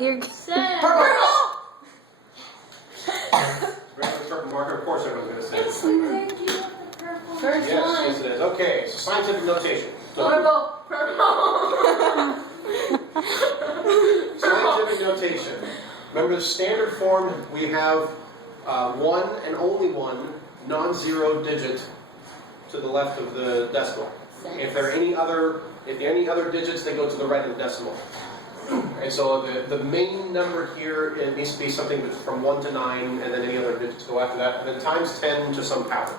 You're Purple! Red with purple marker, of course everyone's going to say. Thank you. First Yes, one. yes it is. Okay, so scientific notation. Purple. Scientific notation. Remember the standard form, we have one and only one non-zero digit to the left of the decimal. If there are any other digits, they go to the right of the decimal. And so the main number here, it needs to be something that's from 1 to 9, and then any other digits go after that, and then times 10 to some power.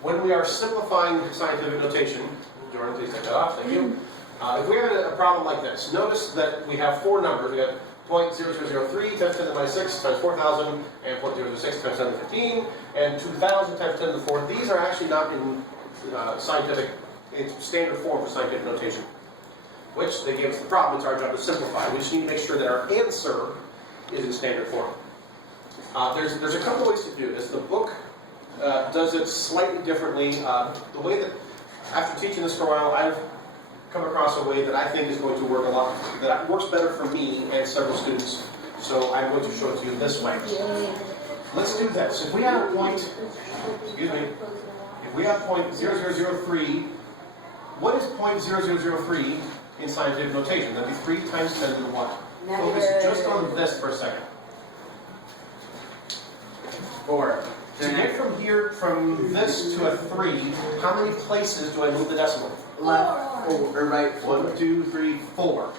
When we are simplifying scientific notation, Jordan, please take that off, thank you. If we have a problem like this, notice that we have four numbers. We got 0.0003 times 10 to the minus 6 times 4,000, and 0.006 times 10 to the 15, and 2,000 times 10 to the 4th. These are actually not in standard form for scientific notation, which they gave us the problem. It's our job to simplify. We just need to make sure that our answer is in standard form. There's a couple ways to do this. The book does it slightly differently. The way that, after teaching this for a while, I've come across a way that I think is going to work a lot, that works better for me and several students. So I'm going to show it to you this way. Let's do this. If we have a point, excuse me, if we have 0.0003, what is 0.0003 in scientific notation? That'd be 3 times 10 to the 1. Focus just on this for a second. 4. To get from here, from this to a 3, how many places do I move the decimal? Left, or right, 1, 2, 3, 4.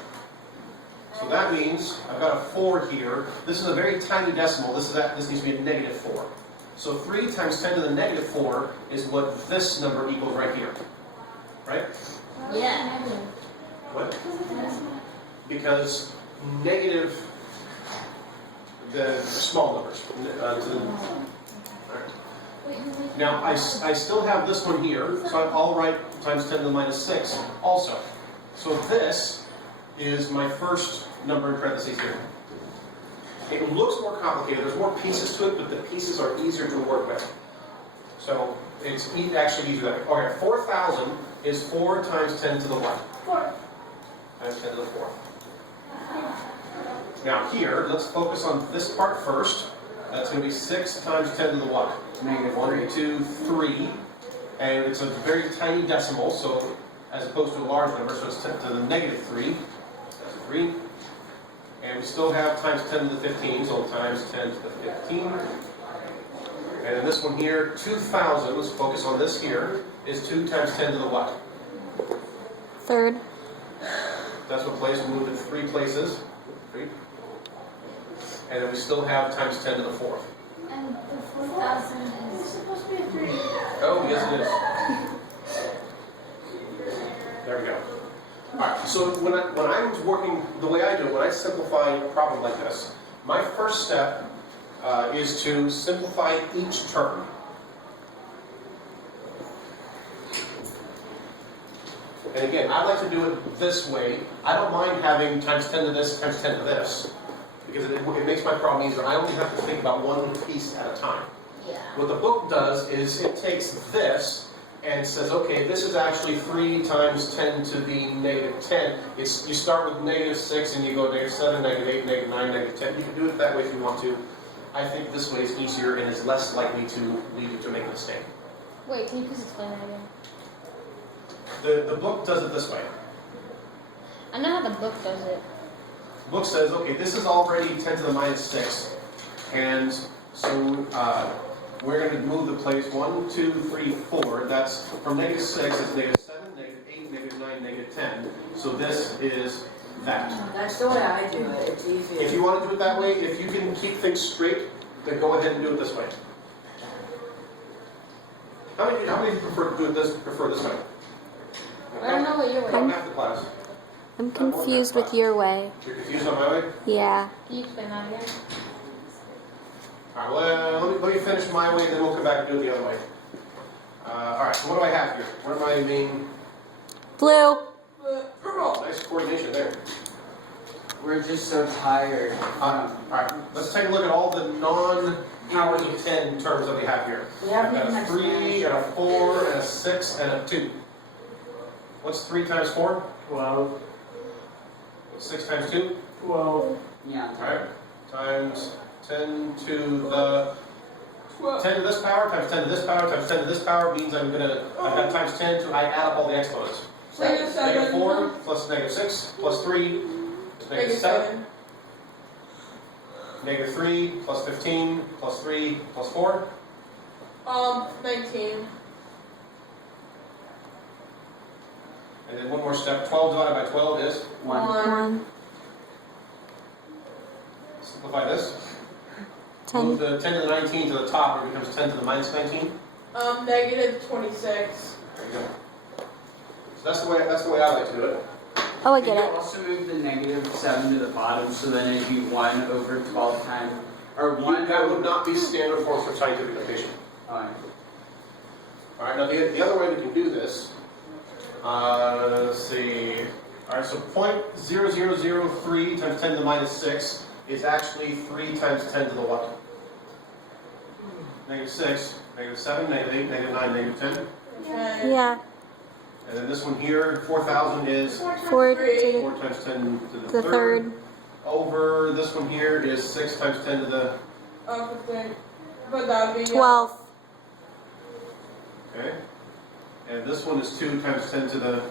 So that means I've got a 4 here. This is a very tiny decimal. This needs to be a negative 4. So 3 times 10 to the negative 4 is what this number equals right here. Right? Yeah. What? Because negative the small numbers. Now, I still have this one here, so I'll write times 10 to the minus 6 also. So this is my first number in parentheses here. It looks more complicated. There's more pieces to it, but the pieces are easier to work with. So it's actually easier that way. Okay, 4,000 is 4 times 10 to the what? 4. Times 10 to the 4th. Now here, let's focus on this part first. That's going to be 6 times 10 to the what? Negative 1, 2, 3. And it's a very tiny decimal, so as opposed to a large number, so it's 10 to the negative 3. That's a 3. And we still have times 10 to the 15, so times 10 to the 15. And then this one here, 2,000, let's focus on this here, is 2 times 10 to the what? 3rd. That's what place, we moved it 3 places. 3. And then we still have times 10 to the 4th. And the 4,000 is supposed to be a 3. Oh, yes it is. There we go. Alright, so when I'm working the way I do it, when I simplify a problem like this, my first step is to simplify each term. And again, I like to do it this way. I don't mind having times 10 to this, times 10 to this, because it makes my problem easier. I only have to think about one piece at a time. Yeah. What the book does is it takes this and says, okay, this is actually 3 times 10 to the negative 10. You start with negative 6 and you go negative 7, negative 8, negative 9, negative 10. You can do it that way if you want to. I think this way is easier and is less likely to lead you to make a mistake. Wait, can you please explain that again? The book does it this way. I know how the book does it. The book says, okay, this is already 10 to the minus 6. And so we're going to move the place 1, 2, 3, 4. That's from negative 6, it's negative 7, negative 8, negative 9, negative 10. So this is that. That's the way I do it. It's easier. If you want to do it that way, if you can keep things straight, then go ahead and do it this way. How many of you prefer this way? I don't know what your way About is. half the class. I'm confused with your way. You're confused on my way? Yeah. Can you explain that again? Alright, well, let me finish my way, then we'll come back and do it the other way. Alright, so what do I have here? What am I being... Blue. Purple! Nice coordination there. We're just so tired. Alright, let's take a look at all the non-powers of 10 terms that we have here. Yeah, I've got a 3, and a 4, and a 6, and a 2. What's 3 times 4? 12. 6 times 2? 12. Yeah. Alright, times 10 to the 10 to this power times 10 to this power times 10 to this power means I've got times 10 to I add up all the exponents. Negative Negative 7. 4 plus negative 6 plus 3 is negative 7. Negative 3 plus 15 plus 3 plus 4. 19. And then one more step. 12 divided by 12 is? 1. 1. Simplify this. 10. Move the 10 to the 19 to the top, where it becomes 10 to the minus 19. Negative 26. There you go. So that's the way I like to do it. Oh, I Can get you it. also move the negative 7 to the bottom, so then it'd be 1 over 12 times, or 1 That would over... not be standard form for scientific notation. Alright. Alright, now the other way we can do this, let's see. Alright, so 0.0003 times 10 to the minus 6 is actually 3 times 10 to the what? Negative 6, negative 7, negative 8, negative 9, negative 10. Okay. Yeah. And then this one here, 4,000 is 4 3. to 4 times 10 to the third. Over this one here is 6 times 10 to the... 15. But that would be 12. Okay. And this one is 2 times 10 to the...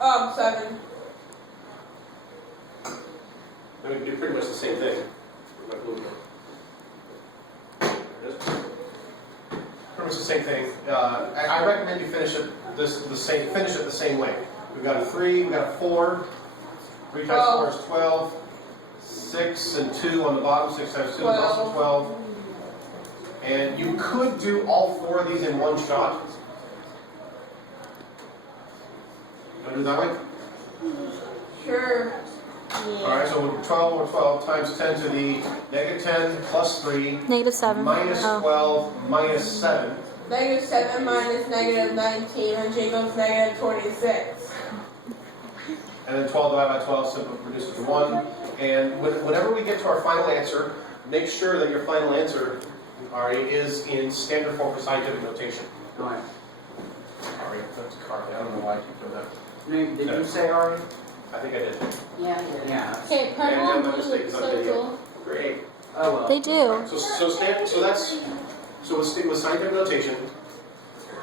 7. I mean, we can do pretty much the same thing. There it is. Pretty much the same thing. I recommend you finish it the same way. We've got a 3, we've got a 4. 3 times 4 is 12. 6 and 2 on the bottom. 6 times 2 is also 12. And you could do all 4 of these in one shot. Want to do it that way? Sure. Alright, so 12 over 12 times 10 to the negative 10 plus 3 Negative 7. minus Oh. 12 minus 7. Negative 7 minus negative 19, and Jacob's negative 26. And then 12 divided by 12 simply produces 1. And whenever we get to our final answer, make sure that your final answer is in standard form for scientific notation. Alright. Sorry, that's Carly. I don't know why I keep doing that. Did you say Ari? I think I did. Yeah. Yeah. Okay, purple and blue look so cool. Great. Oh well. They do. So with scientific notation,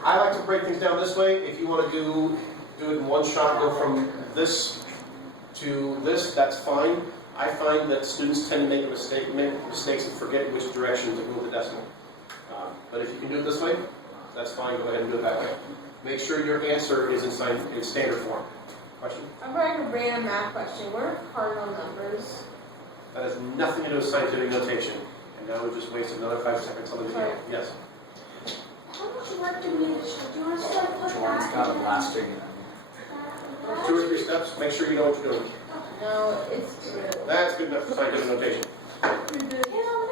I like to break things down this way. If you want to do it in one shot, go from this to this, that's fine. I find that students tend to make mistakes and forget which direction to move the decimal. But if you can do it this way, that's fine. Go ahead and do it that way. Make sure your answer is in standard form. Question? I'm writing a random math question. What are cardinal numbers? That has nothing to do with scientific notation. And now we've just wasted another 5 seconds on the video. Sorry. Yes. How much work do we need? Do you want us to like put Jordan's that got a in? blaster gun. 2 or 3 steps. Make sure you know what you're doing. No, it's 2. That's good enough for scientific notation. You know,